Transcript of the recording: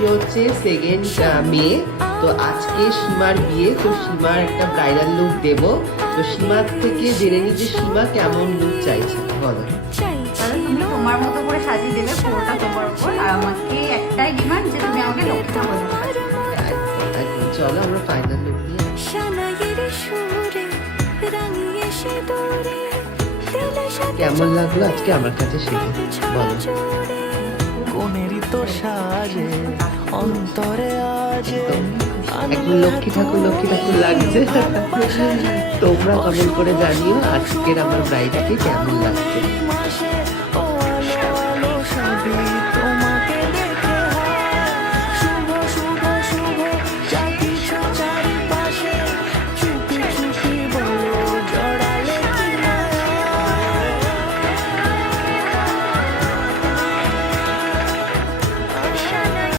আজকে হচ্ছে 2nd মে। তো আজকে সীমার বিয়ে, তো সীমার একটা ব্রাইডাল লুক দেব। তো সীমার থেকে জেনে নিই যে সীমা কেমন লুক চাইছে, বলো। তাহলে তুমি তোমার মতো করে সাজিয়ে দেবে, পুরোটা তোমার উপর। আর আমাকে একটাই ডিমান্ড যে তুমি আমাকে লক্ষ্মী ঠাকুর একদম চলো আমরা ফাইনাল লুক দিয়ে কেমন লাগলো আজকে আমার কাছে সেটা বলো। কোনেরই তো সাজে অন্তরে আজে একদম লক্ষ্মী ঠাকুর লাগছে। তোমরা কমেন্ট করে জানিও আজকের আমার ব্রাইডকে কেমন লাগছে।